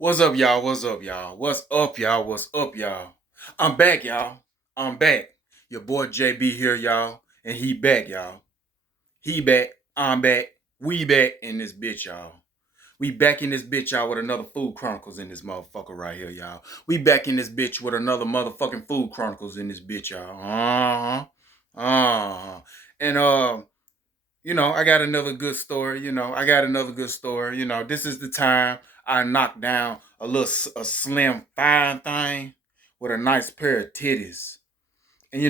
What's up, y'all? What's up, y'all? What's up, y'all? What's up, y'all? I'm back, y'all. I'm back. Your boy JB here, y'all. And he back, y'all. He back. I'm back. We back in this bitch, y'all. We back in this bitch, y'all, with another Food Chronicles in this motherfucker right here, y'all. We back in this bitch with another motherfucking Food Chronicles in this bitch, y'all. And I got another good story. I got another good story. This is the time I knocked down a slim fine thing with a nice pair of titties, and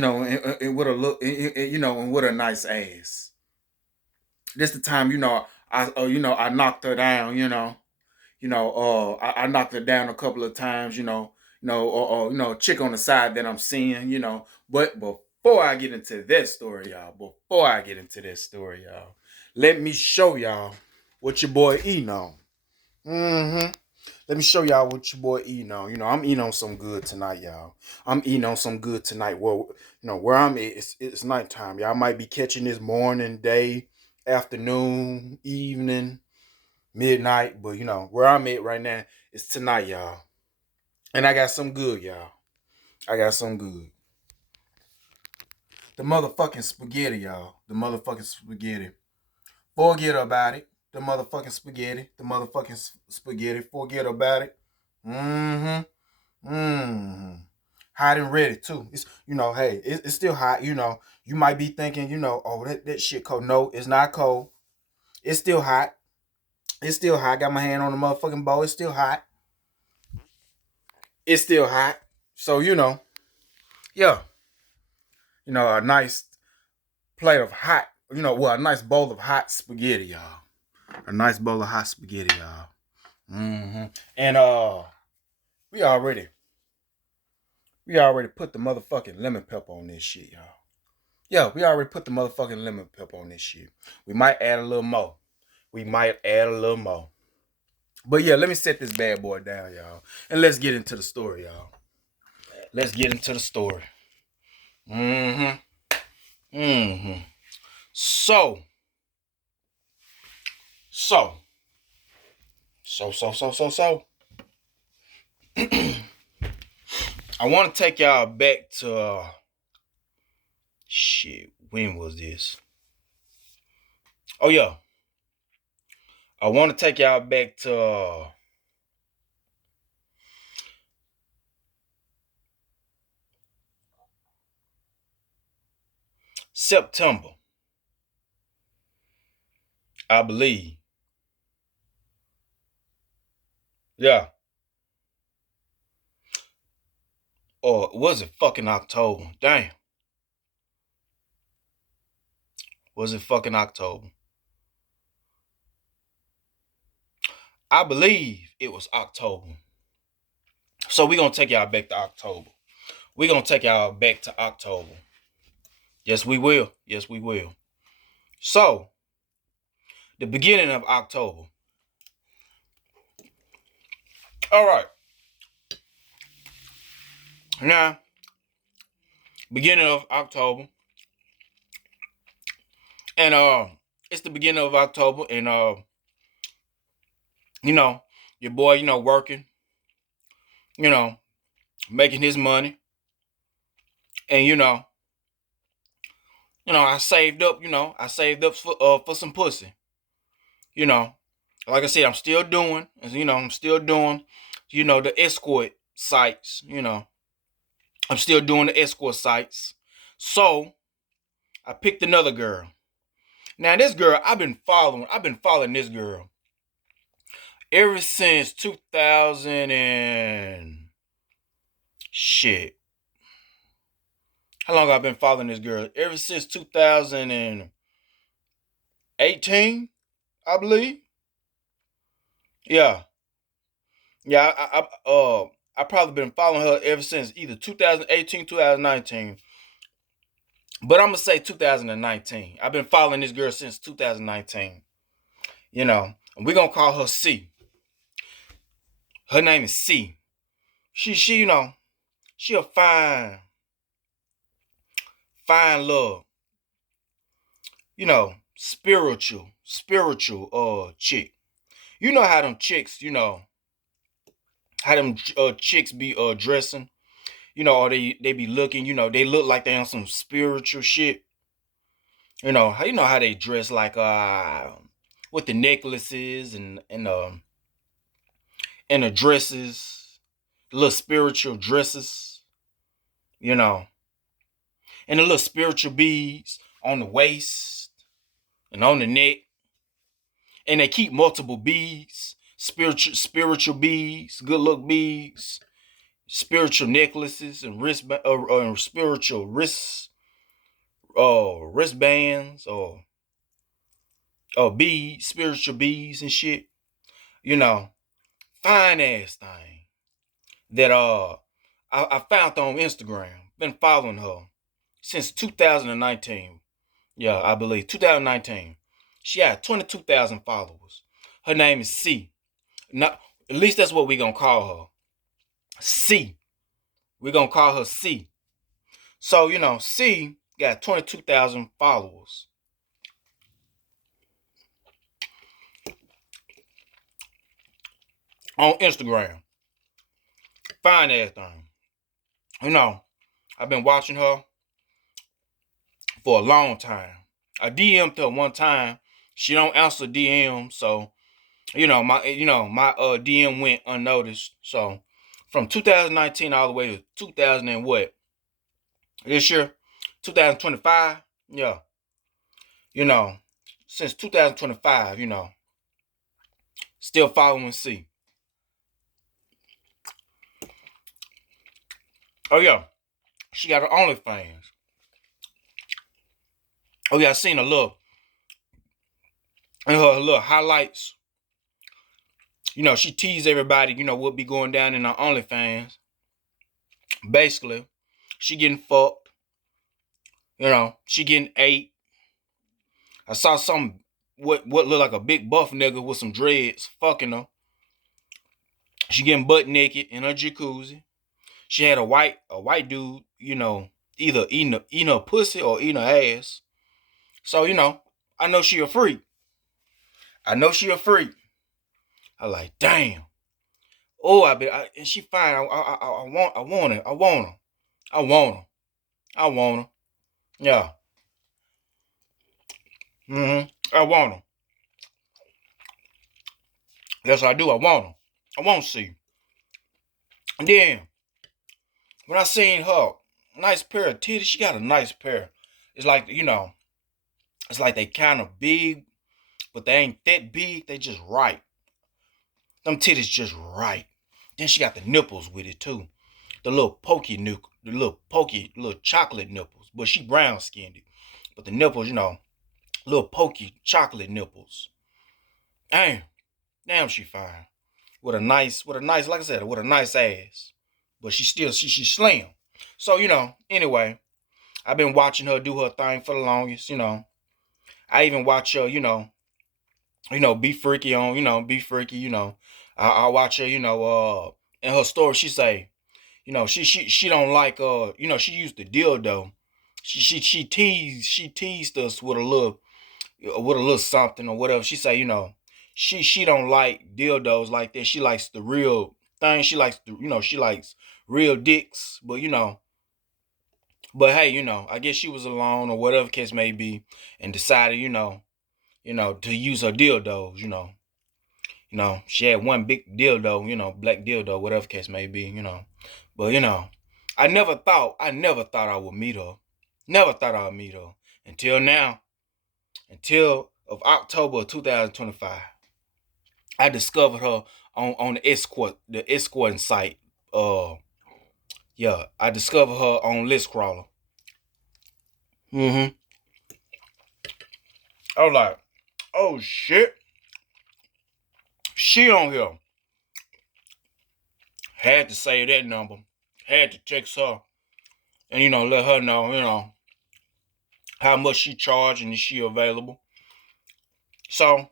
with a look, and with a nice ass. This the time, I knocked her down. I knocked her down a couple of times. Chick on the side that I'm seeing. But before I get into that story, y'all, let me show y'all what your boy eating on. Mm-hmm. Let me show y'all what your boy eating on. I'm eating on some good tonight, y'all. I'm eating on some good tonight. Well, where I'm at, it's nighttime. Y'all might be catching this morning, day, afternoon, evening, midnight. But where I'm at right now, it's tonight, y'all. And I got some good, y'all. I got some good. The motherfucking spaghetti, y'all. The motherfucking spaghetti. Forget about it. The motherfucking spaghetti. The motherfucking spaghetti. Forget about it. Mm-hmm. Mm-hmm. Hot and ready too. It's hey, it's still hot. You might be thinking, oh that shit cold. No, it's not cold. It's still hot. It's still hot. Got my hand on the motherfucking bowl. It's still hot. It's still hot. So yeah, a nice plate of hot. A nice bowl of hot spaghetti, y'all. A nice bowl of hot spaghetti, y'all. Mm-hmm. And we already we already put the motherfucking lemon pepper on this shit, y'all. Yeah, we already put the motherfucking lemon pepper on this shit. We might add a little more. We might add a little more. But yeah, let me set this bad boy down, y'all. And let's get into the story, y'all. Let's get into the story. Mm-hmm. Mm-hmm. So, so, so, so, so, so, so. I want to take y'all back to shit. When was this? Oh yeah. I want to take y'all back to September, I believe. Yeah. Or was it fucking October? Damn. Was it fucking October? I believe it was October. So we're going to take y'all back to October. We're going to take y'all back to October. Yes, we will. Yes, we will. So, the beginning of October. All right. Now, beginning of October. And it's the beginning of October. And, you know, your boy, working, you know, making his money. And, I saved up, for some pussy. Like I said, I'm still doing, the escort sites, I'm still doing the escort sites. So I picked another girl. Now this girl, I've been following this girl ever since 2000 and shit. How long I've been following this girl? Ever since 2018, I believe. Yeah. Yeah, I probably been following her ever since either 2018, 2019. But I'm gonna say 2019. I've been following this girl since 2019. And we're gonna call her C. Her name is C. She a fine love, spiritual chick. You know how them chicks, how them chicks be dressing, or they be looking, they look like they on some spiritual shit. How they dress, like with the necklaces and the dresses, little spiritual dresses, you know, and the little spiritual beads on the waist and on the neck, and they keep multiple beads, spiritual beads, good look beads, spiritual necklaces and spiritual wristbands or beads, spiritual beads and shit. You know, fine ass thing that I found on Instagram. Been following her since 2019. Yeah, I believe 2019. She had 22,000 followers. Her name is C. Not, at least that's what we gonna call her. C. We're gonna call her C. So, C got 22,000 followers on Instagram. Fine ass thing. I've been watching her for a long time. I DM'd her one time. She don't answer DM, so my DM went unnoticed. So from 2019 all the way to 2000 and what? This year, 2025. Yeah, since 2025. Still following C. Oh yeah, she got her OnlyFans. Oh yeah, I seen her little highlights. She teased everybody, what be going down in her OnlyFans. Basically, she getting fucked. She getting ate. I saw some what looked like a big buff nigga with some dreads fucking her. She getting butt naked in her jacuzzi. She had a white dude, either eating her pussy or eating her ass. So, I know she a freak. I know she a freak. I like, damn. Oh, and she fine. I want her. I want her. I want her. I want her. Yeah. I want her. Yes, I do. I want her. I want to see. And then when I seen her, nice pair of titties. She got a nice pair. It's like, it's like they kind of big, but they ain't that big. They just right. Them titties just right. Then she got the nipples with it too. The little little chocolate nipples. But she brown skinned. But the nipples, little pokey chocolate nipples. Damn, she fine. With a nice, like I said, with a nice ass. But she slim. So, anyway, I've been watching her do her thing for the longest, I even watch her, be freaky be freaky, I watch her, in her story, she say, she don't like, she used the dildo. She teased us with a little something or whatever. She say, she don't like dildos like that. She likes the real thing. She likes she likes real dicks. But hey, I guess she was alone or whatever case may be, and decided, to use her dildos. She had one big dildo, black dildo, whatever case may be. But I never thought I would meet her. Never thought I would meet her until now. Until of October of 2025. I discovered her on the escorting site. Yeah, I discovered her on List Crawler. I was like, oh shit, she on here. Had to save that number. Had to text her and let her know how much she charged and is she available. So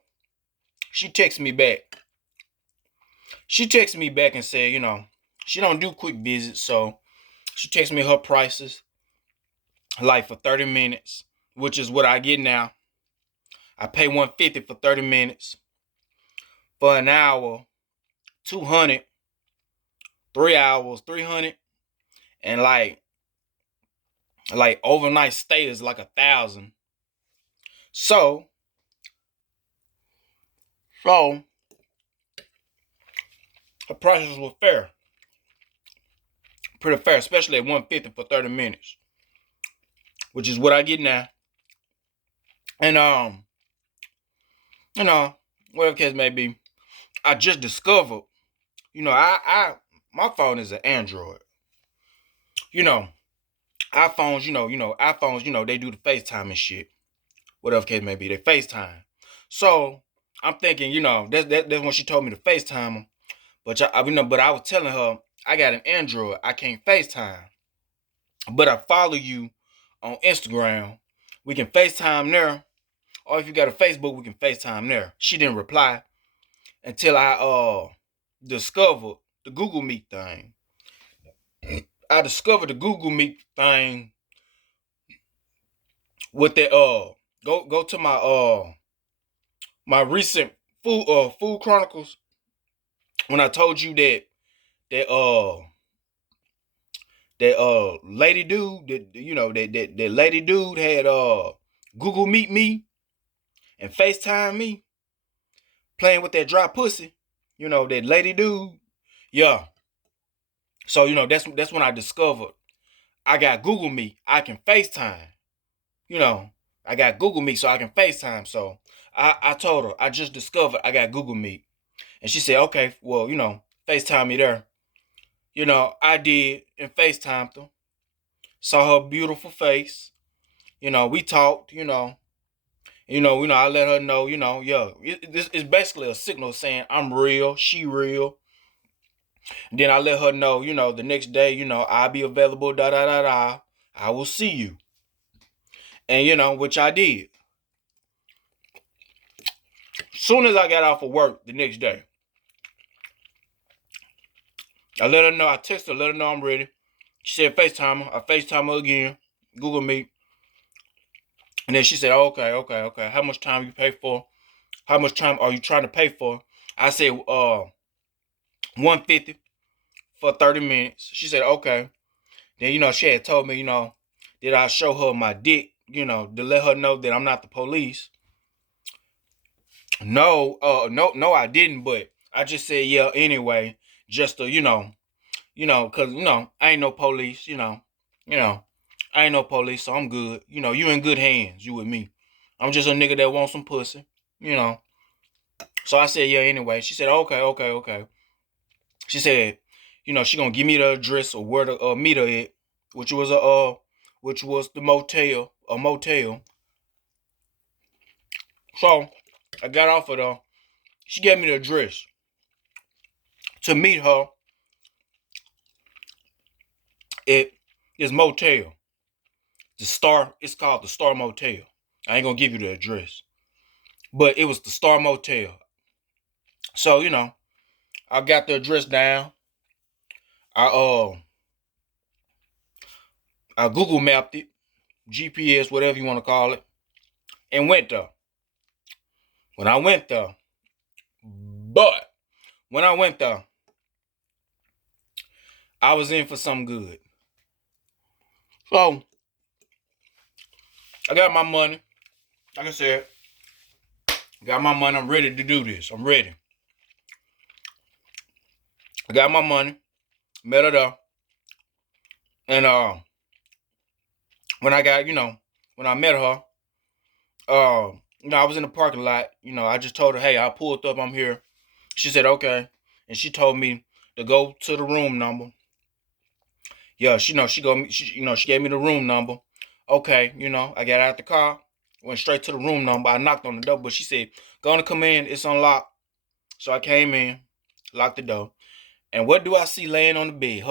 she texted me back. She texted me back and said, she don't do quick visits, so she texted me her prices, like for 30 minutes, which is what I get now. I pay $150 for 30 minutes. For an hour, $200. 3 hours, 300, and like overnight stay is like 1,000. So the prices were fair, pretty fair, especially at 150 for 30 minutes, which is what I get now. And whatever the case may be, I just discovered, my phone is an Android. iPhones, iPhones, they do the FaceTime and shit. Whatever the case may be, they FaceTime. So I'm thinking, that's when she told me to FaceTime them. But I was telling her I got an Android, I can't FaceTime. But I follow you on Instagram. We can FaceTime there. Or if you got a Facebook, we can FaceTime there. She didn't reply until I discovered the Google Meet thing. I discovered the Google Meet thing with that go to my recent food Chronicles, when I told you that lady dude, that lady dude had Google Meet me and FaceTime me playing with that dry pussy, that lady dude. Yeah. So that's when I discovered I got Google Meet. I can FaceTime. I got Google Meet so I can FaceTime. So I told her I just discovered I got Google Meet. And she said, okay, well, FaceTime me there. I did and FaceTimed her. Saw her beautiful face. We talked, I let her know, yeah. It's basically a signal saying I'm real, she real. And then I let her know, the next day, I'll be available, da da da da. I will see you. And which I did. Soon as I got off of work the next day, I let her know, I texted her, let her know I'm ready. She said FaceTime her. I FaceTime her again, Google Meet. And then she said, okay. How much time you pay for? How much time are you trying to pay for? I said, 150 for 30 minutes. She said, okay. Then, she had told me, that I show her my dick, to let her know that I'm not the police. No, I didn't, but I just said, yeah, anyway, just to, cause, I ain't no police, I ain't no police, so I'm good. You in good hands, you with me. I'm just a nigga that wants some pussy, So I said, yeah, anyway. She said, okay. She said, she gonna give me the address or where to meet her at, which was the motel, a motel. So I got off of her. She gave me the address to meet her at this motel. It's called the Star Motel. I ain't gonna give you the address, but it was the Star Motel. So I got the address down. I I Google mapped it, GPS, whatever you want to call it, and went there. When I went there, but when I went there, I was in for something good. So I got my money. Like I said, got my money. I'm ready to do this. I'm ready. I got my money. Met her there. And when I got, when I met her, I was in the parking lot. I just told her, hey, I pulled up. I'm here. She said, okay. And she told me to go to the room number. Yeah, she gave me the room number. Okay, I got out the car, went straight to the room number. I knocked on the door, but she said, "Gonna come in, it's unlocked." So I came in, locked the door, and what do I see laying on the bed?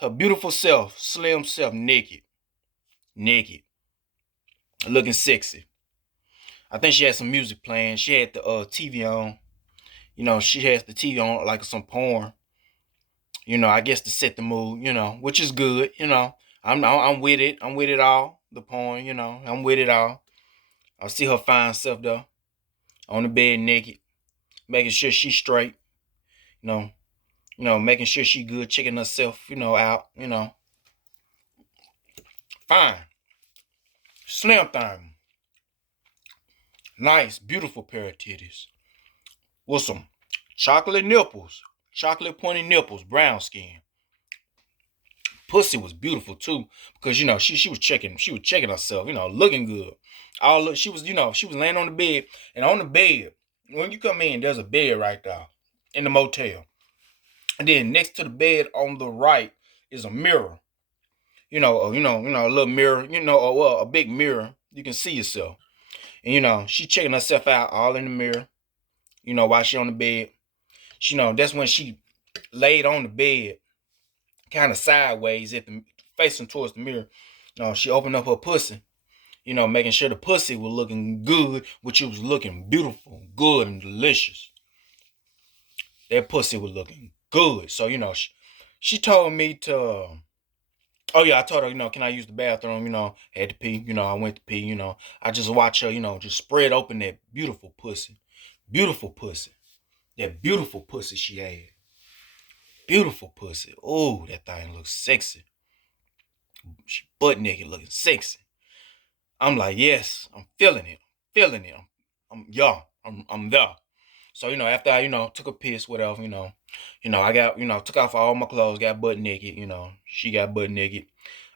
Her beautiful self, slim self, naked, looking sexy. I think she had some music playing. She had the TV on. She has the TV on like some porn. I guess to set the mood. Which is good. I'm with it. I'm with it all. The porn. I'm with it all. I see her fine self though, on the bed naked, making sure she's straight. You know, making sure she good, checking herself, out, fine, slim thing, nice, beautiful pair of titties with some chocolate nipples, chocolate pointy nipples, brown skin. Pussy was beautiful too, because she was checking herself, looking good. She was laying on the bed, and on the bed, when you come in, there's a bed right there in the motel. And then next to the bed on the right is a mirror. A little mirror, a big mirror. You can see yourself. And she checking herself out all in the mirror, while she on the bed. That's when she laid on the bed, kind of sideways facing towards the mirror. She opened up her pussy, making sure the pussy was looking good, which it was looking beautiful, good, and delicious. That pussy was looking good. So, she told me to, oh yeah, I told her, can I use the bathroom? Had to pee, I went to pee, I just watch her, just spread open that beautiful pussy. Beautiful pussy. That beautiful pussy she had. Beautiful pussy. Oh, that thing looks sexy. She butt naked looking sexy. I'm like, yes, I'm feeling it. Feeling it. I'm there. So, after I, took a piss, whatever, I got, took off all my clothes, got butt naked, she got butt naked.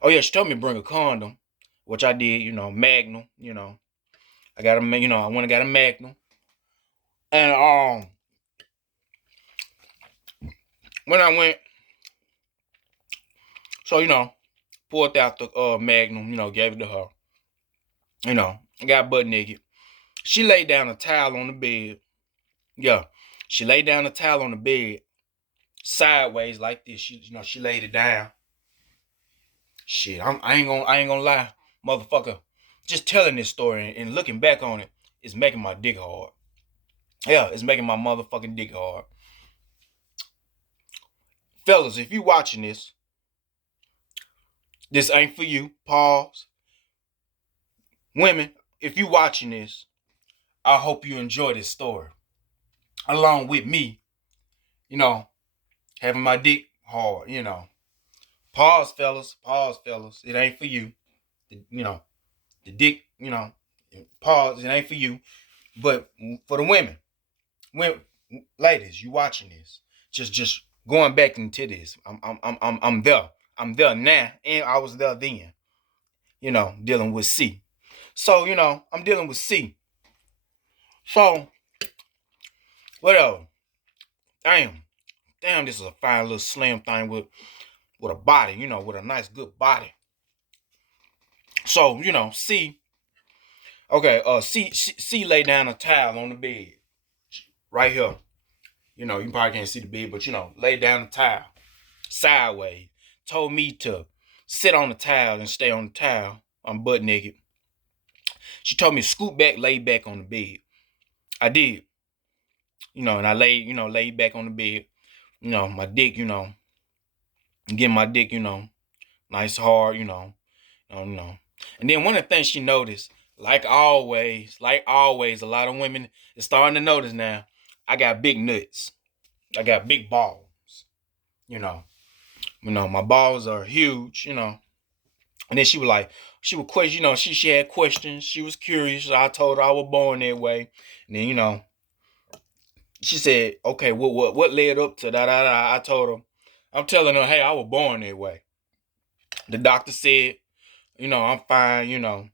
Oh yeah, she told me to bring a condom, which I did, Magnum, I got a, I went and got a Magnum. And when I went, so, pulled out the Magnum, gave it to her. I got butt naked. She laid down a towel on the bed. Yeah. She laid down a towel on the bed sideways like this. She laid it down. Shit, I ain't gonna lie, motherfucker. Just telling this story and looking back on it is making my dick hard. Yeah, it's making my motherfucking dick hard. Fellas, if you watching this ain't for you. Pause. Women, if you watching this, I hope you enjoy this story. Along with me, having my dick hard, Pause, fellas. Pause, fellas. It ain't for you. The dick, pause. It ain't for you. But for the women, ladies, you watching this? Just going back into this. I'm there. I'm there now, and I was there then. Dealing with C. So I'm dealing with C. So whatever. Damn. This is a fine little slim thing with a body. With a nice good body. So C. Okay. C lay down a towel on the bed right here. You probably can't see the bed, but lay down a towel sideways. Told me to sit on the towel and stay on the towel. I'm butt naked. She told me to scoot back, lay back on the bed. I did. And I laid back on the bed. My dick, getting my dick, nice hard, And then one of the things she noticed, like always, a lot of women is starting to notice now, I got big nuts. I got big balls. My balls are huge, And then she would question, she had questions. She was curious. So I told her I was born that way. And then, she said, okay, what led up to that? I told her, I'm telling her, hey, I was born that way. The doctor said, I'm fine,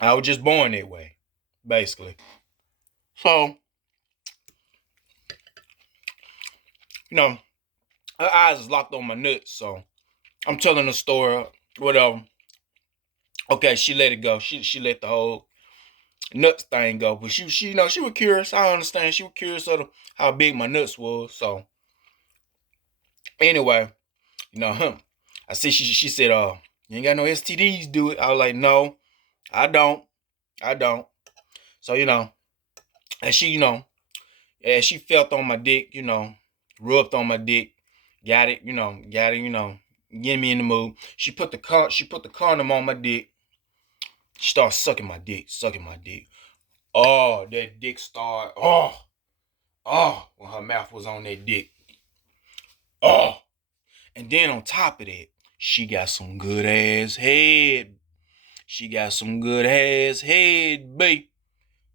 I was just born that way, basically. So, her eyes is locked on my nuts. So I'm telling the story, whatever. Okay, she let it go. She let the whole nuts thing go. But she was curious. I understand. She was curious of how big my nuts was. So anyway, I see she said, you ain't got no STDs, do it? I was like, no, I don't. So, and as she felt on my dick, rubbed on my dick, got it, getting me in the mood. She put the condom on my dick. She started sucking my dick. Oh, that dick started, when her mouth was on that dick. Oh, and then on top of that, she got some good ass head. She got some good ass head, babe.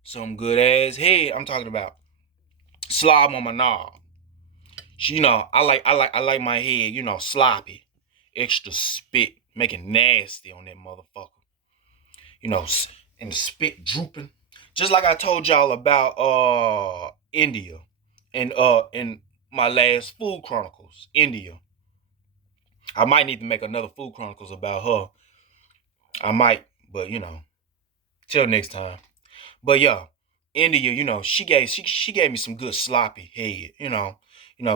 Some good ass head. I'm talking about slob on my knob. She, I like my head, sloppy, extra spit, making nasty on that motherfucker. You know, and the spit drooping. Just like I told y'all about India and in my last Food Chronicles, India. I might need to make another Food Chronicles about her. I might, but till next time. But yeah, India, she gave me some good sloppy head,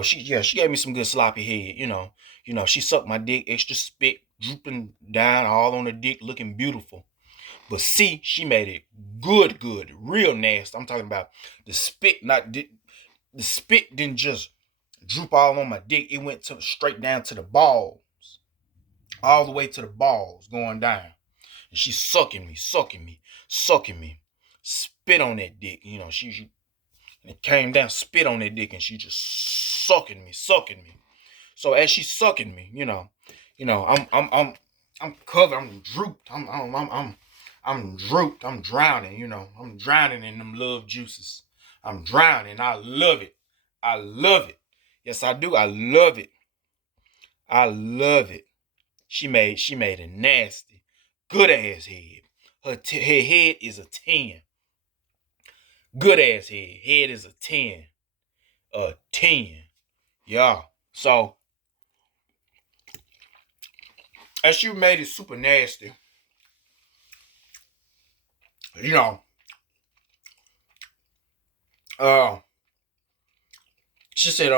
she gave me some good sloppy head, she sucked my dick, extra spit drooping down all on the dick, looking beautiful. But see, she made it good, real nasty. I'm talking about the spit, the spit didn't just droop all on my dick. It went straight down to the balls, all the way to the balls, going down. And she's sucking me, spit on that dick. She it came down, spit on that dick, and she just sucking me. So as she's sucking me, I'm covered, I'm drooped, I'm drooped, I'm drowning, I'm drowning in them love juices. I'm drowning. I love it. I love it. Yes, I do. I love it. I love it. She made a nasty, good ass head. Her head is a 10. Good ass head. Head is a 10. A 10. Yeah. So as she made it super nasty, you know, uh, she said,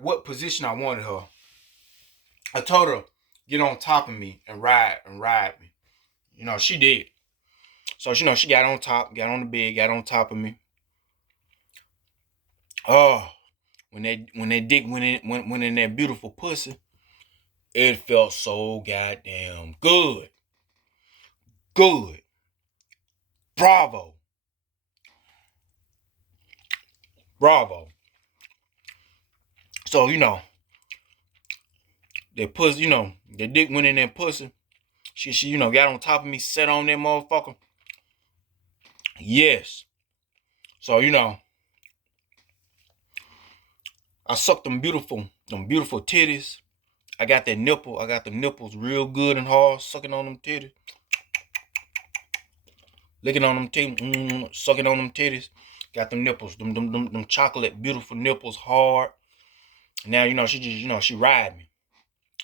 what position I wanted her. I told her get on top of me and ride me. She did. So she got on top, got on the bed, got on top of me. Oh, when that dick went in that beautiful pussy, it felt so goddamn good. Good. Bravo. Bravo. So, that pussy, the dick went in that pussy. She got on top of me, sat on that motherfucker. Yes. So, I sucked them beautiful titties. I got that nipple. I got the nipples real good and hard, sucking on them titties. Licking on them titties, sucking on them titties. Got them nipples, them chocolate, beautiful nipples, hard. Now, she just, she ride me.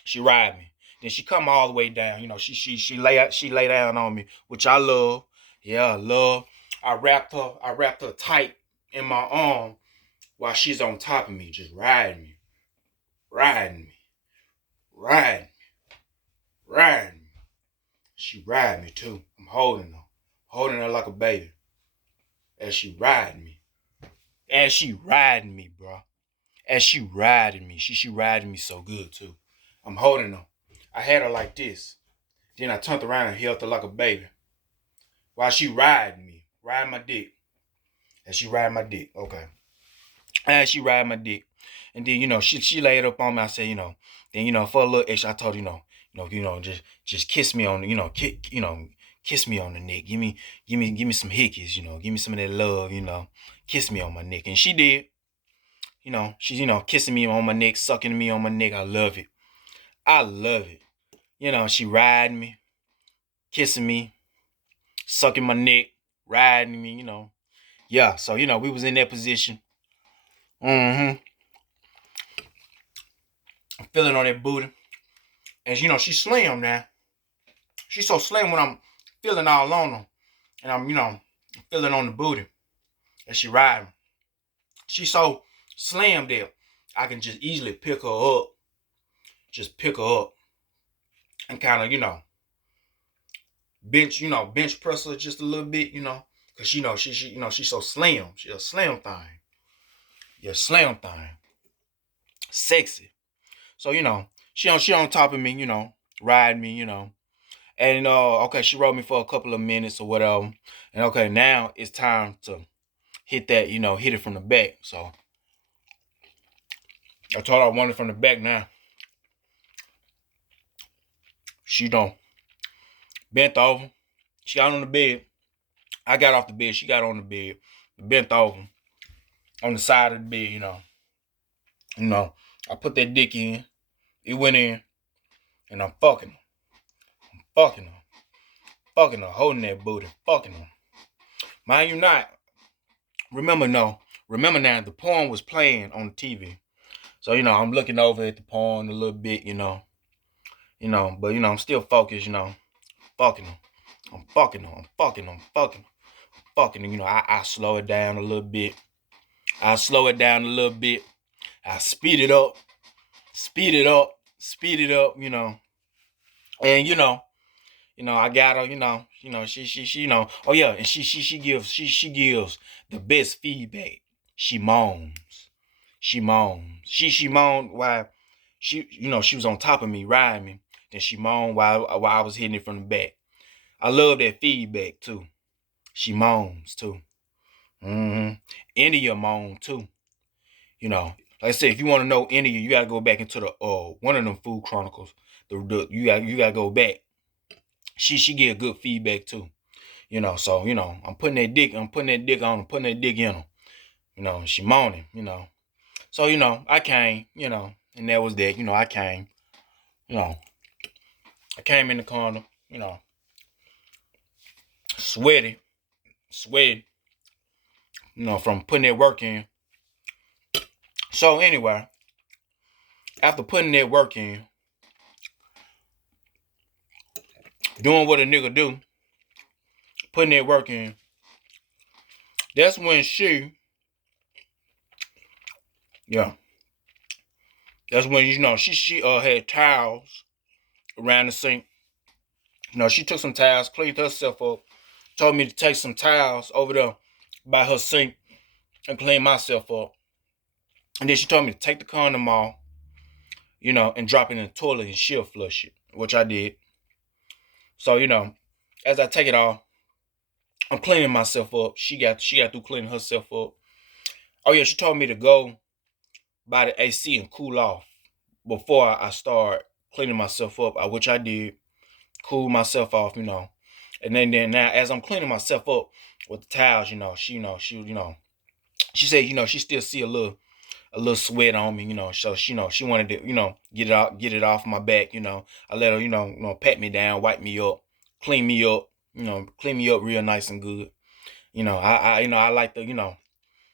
She ride me. Then she come all the way down. She lay down on me, which I love. Yeah, I love. I wrapped her tight in my arm while she's on top of me, just riding me, riding me, riding me, riding me. She ride me too. I'm holding her like a baby as she riding me, bro. As she riding me, she riding me so good too. I'm holding her. I had her like this. Then I turned around and held her like a baby while she riding me, riding my dick. As she ride my dick, okay. As she ride my dick, and then she laid up on me. I said, then for a little extra, I told her, just kiss me on, kiss me on the neck. Give me some hickeys, give me some of that love, kiss me on my neck, and she did. She's kissing me on my neck, sucking me on my neck. I love it. I love it. She riding me, kissing me, sucking my neck, riding me. Yeah. So we was in that position. Mm-hmm. I'm feeling on that booty. And she's slim now. She's so slim when I'm feeling all on her. And I'm, feeling on the booty. And she riding. She's so slim there. I can just easily pick her up. Just pick her up. And kind of, bench press her just a little bit, Cause she's so slim. She's a slim thing. Yeah, slim thing. Sexy. So, she on top of me, riding me, And okay, she rode me for a couple of minutes or whatever. And okay, now it's time to hit that, hit it from the back. So I told her I wanted from the back now. She don't. Bent over. She got on the bed. I got off the bed. She got on the bed. Bent over on the side of the bed, I put that dick in. It went in. And I'm fucking her. Fucking her. Fucking her. Holding that booty. Fucking her. Mind you not. Remember now, the porn was playing on the TV. So, I'm looking over at the porn a little bit, but I'm still focused, fucking her. I'm fucking her. I'm fucking her. I'm fucking her. Fucking her. I slow it down a little bit. I slow it down a little bit. I speed it up. Speed it up. Speed it up, And I got her, she oh yeah, and she gives the best feedback. She moans. She moans. She moaned while she was on top of me, riding me. Then she moaned while I was hitting it from the back. I love that feedback too. She moans too. India moan too. Like I said, if you want to know India, you gotta go back into the one of them food chronicles. You gotta go back. She get good feedback too. So I'm putting that dick on, putting that dick in her. She moaning, So, I came, and that was that, I came, I came in the corner, sweaty, from putting that work in. So anyway, after putting that work in, doing what a nigga do, putting that work in, that's when that's when, she had towels around the sink. She took some towels, cleaned herself up, told me to take some towels over there by her sink and clean myself up. And then she told me to take the condom off, and drop it in the toilet and she'll flush it, which I did. So, as I take it off, I'm cleaning myself up. She got through cleaning herself up. Oh yeah, she told me to go by the AC and cool off before I start cleaning myself up, which I did. Cool myself off, And then now as I'm cleaning myself up with the towels, she said, she still see a little sweat on me, so she wanted to, get it off my back, I let her, pat me down, wipe me up, clean me up, clean me up real nice and good. I like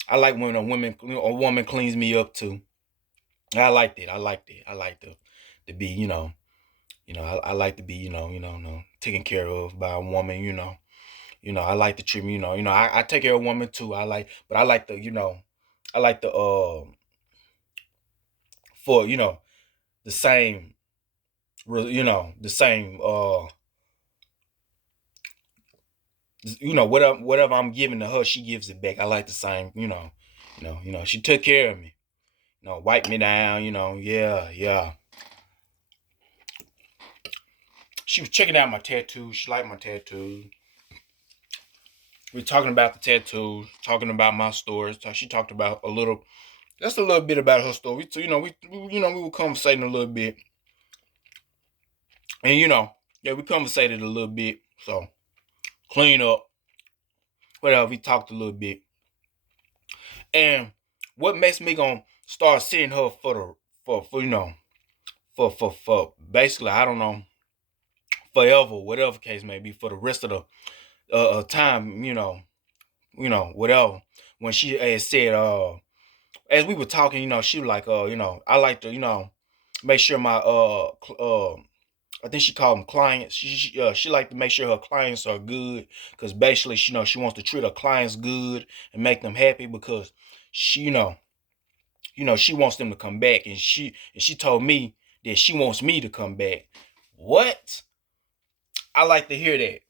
I like when a woman cleans me up too. I like that. I like to be, I like to be, taken care of by a woman, I like to treat me, I take care of a woman too. But I like the, I like the for the same, the same whatever I'm giving to her, she gives it back. I like the same, she took care of me, wiped me down, yeah. She was checking out my tattoos. She liked my tattoos. We were talking about the tattoos, talking about my stories. She talked about just a little bit about her story. So, we were conversating a little bit. And, we conversated a little bit. So, clean up. Whatever, we talked a little bit. And what makes me gonna start seeing her for basically, I don't know, forever, whatever case may be, for the rest of the time, whatever. When she had said, as we were talking, she was like, I like to, make sure my I think she called them clients. She like to make sure her clients are good, because basically, she wants to treat her clients good and make them happy, because she, she wants them to come back, and she told me that she wants me to come back. What? I like to hear that.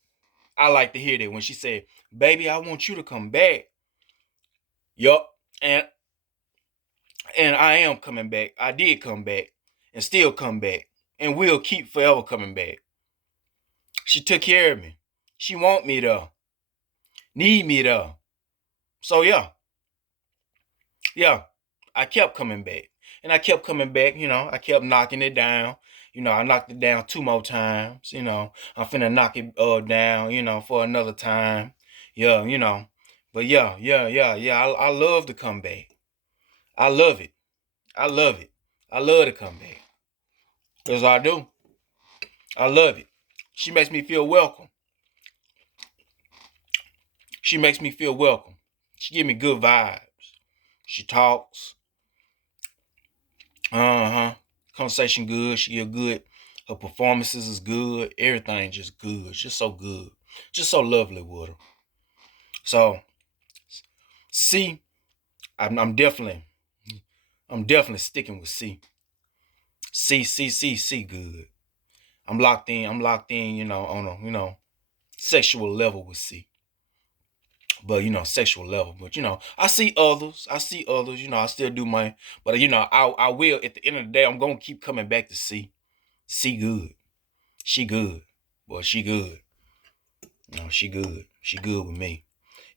I like to hear that when she said, "Baby, I want you to come back." Yup, and I am coming back. I did come back, and still come back, and will keep forever coming back. She took care of me. She want me to, need me to. So yeah. I kept coming back. And I kept coming back, I kept knocking it down. I knocked it down 2 more times, I'm finna knock it down, for another time. Yeah, But yeah. I love to come back. I love it. I love it. I love to come back. Because I do. I love it. She makes me feel welcome. She makes me feel welcome. She give me good vibes. She talks. Uh-huh. Conversation good. She get good. Her performances is good. Everything just good. Just so good. Just so lovely with her. So, C, I'm definitely sticking with C. C, good. I'm locked in, on a, sexual level with C. But sexual level. But I see others. I still do my, but I will at the end of the day, I'm gonna keep coming back to C. C good. She good. Boy, she good. She good. She good with me.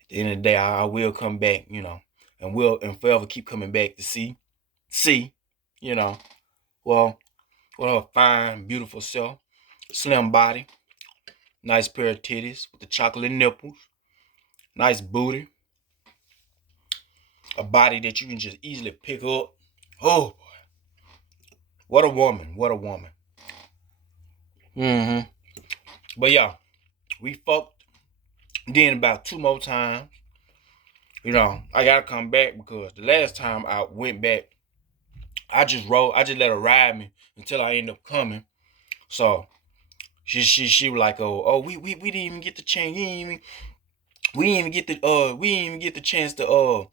At the end of the day, I will come back, and forever keep coming back to see, you know, well, with her fine, beautiful self, slim body, nice pair of titties with the chocolate nipples, nice booty, a body that you can just easily pick up. Oh, boy. What a woman. What a woman. Mm-hmm. But yeah, we fucked then about 2 more times. I gotta come back because the last time I went back, I just let her ride me until I end up coming. So she was like, we didn't even get the chance. We didn't even get the chance to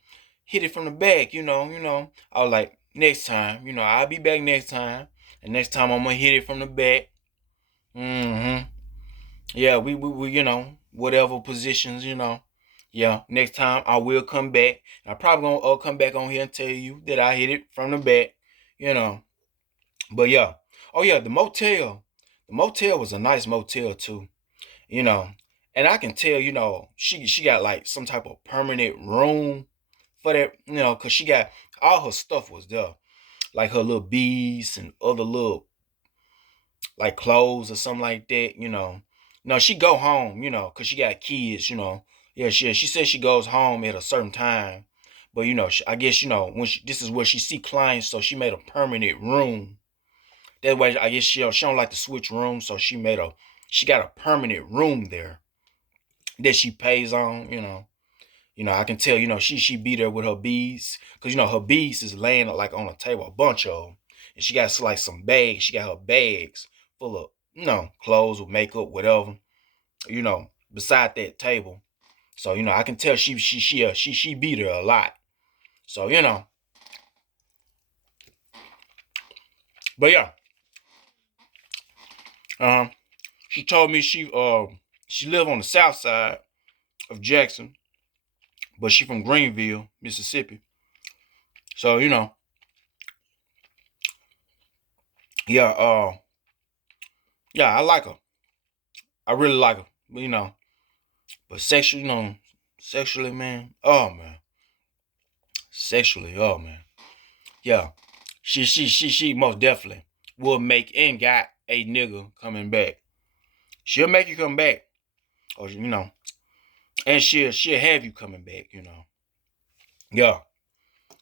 hit it from the back, I was like, next time, I'll be back next time. And next time I'm gonna hit it from the back. Mm-hmm. Yeah, we whatever positions, Yeah, next time I will come back. I probably gonna come back on here and tell you that I hit it from the back, you know. But yeah. Oh yeah, the motel. The motel was a nice motel too, you know. And I can tell, she got like some type of permanent room for that, cause she got all her stuff was there. Like her little beads and other little like clothes or something like that, No, she go home, cause she got kids, Yeah, she says she goes home at a certain time. But I guess when this is where she see clients, so she made a permanent room. That way, I guess she don't like to switch rooms, so she got a permanent room there that she pays on. I can tell. She be there with her beads, cause her beads is laying like on a table, a bunch of them, and she got like some bags. She got her bags full of clothes or makeup, whatever. Beside that table. So I can tell she be there a lot. So but yeah, um, she told me she live on the south side of Jackson, but she from Greenville, Mississippi. So yeah, yeah, I like her. I really like her. But sexually, man. Oh man, sexually, oh man. Yeah, she most definitely will make and got a nigga coming back. She'll make you come back, or and she'll have you coming back. Yeah,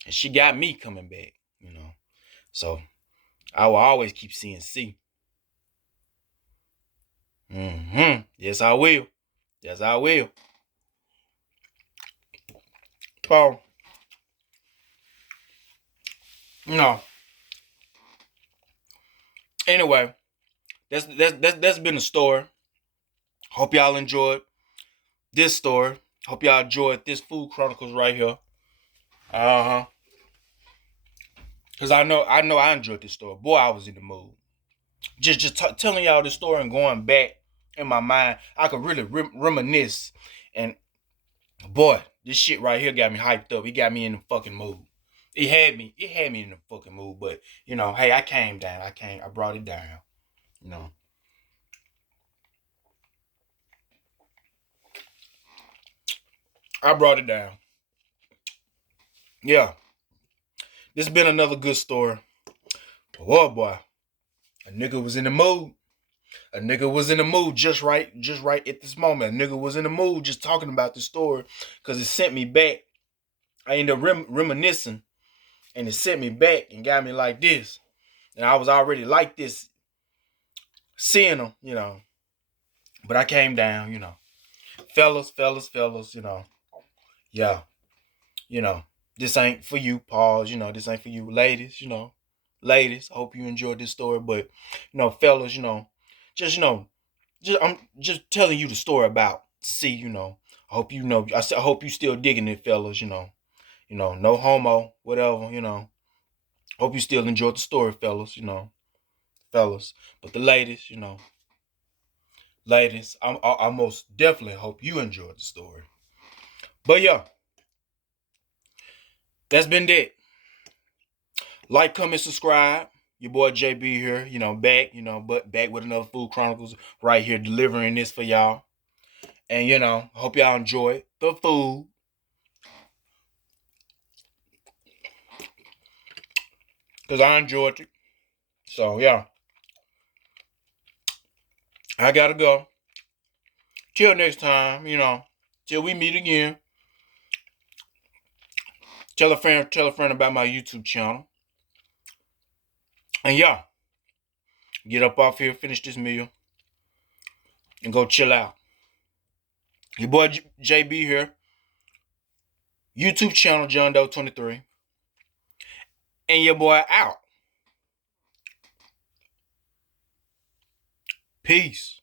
and she got me coming back. So I will always keep seeing C. Mm-hmm. Yes, I will. Yes, I will. So, no. Anyway, that's been the story. Hope y'all enjoyed this story. Hope y'all enjoyed this Food Chronicles right here. Uh-huh. Cause I enjoyed this story. Boy, I was in the mood. Just telling y'all this story and going back in my mind, I could really reminisce. And boy, this shit right here got me hyped up. It got me in the fucking mood. It had me in the fucking mood. But hey, I came down. I brought it down. You know. I brought it down. Yeah. This been another good story. Oh boy, a nigga was in the mood. A nigga was in the mood just right at this moment. A nigga was in the mood just talking about the story because it sent me back. I ended up reminiscing, and it sent me back and got me like this. And I was already like this, seeing them, But I came down, fellas, yeah, you know. This ain't for you, pause. This ain't for you, ladies. Ladies. I hope you enjoyed this story, but fellas, just I'm just telling you the story about C. I hope you know. I hope you still digging it, fellas. No homo, whatever. Hope you still enjoyed the story, fellas. Fellas. But the ladies, ladies, I most definitely hope you enjoyed the story. But yeah, that's been that. Like, comment, subscribe. Your boy JB here, back, but back with another Food Chronicles right here, delivering this for y'all. And hope y'all enjoy the food. Cause I enjoyed it. So yeah. I gotta go. Till next time, till we meet again. Tell a friend about my YouTube channel. And yeah, get up off here, finish this meal, and go chill out. Your boy JB here. YouTube channel John Doe 23. And your boy out. Peace.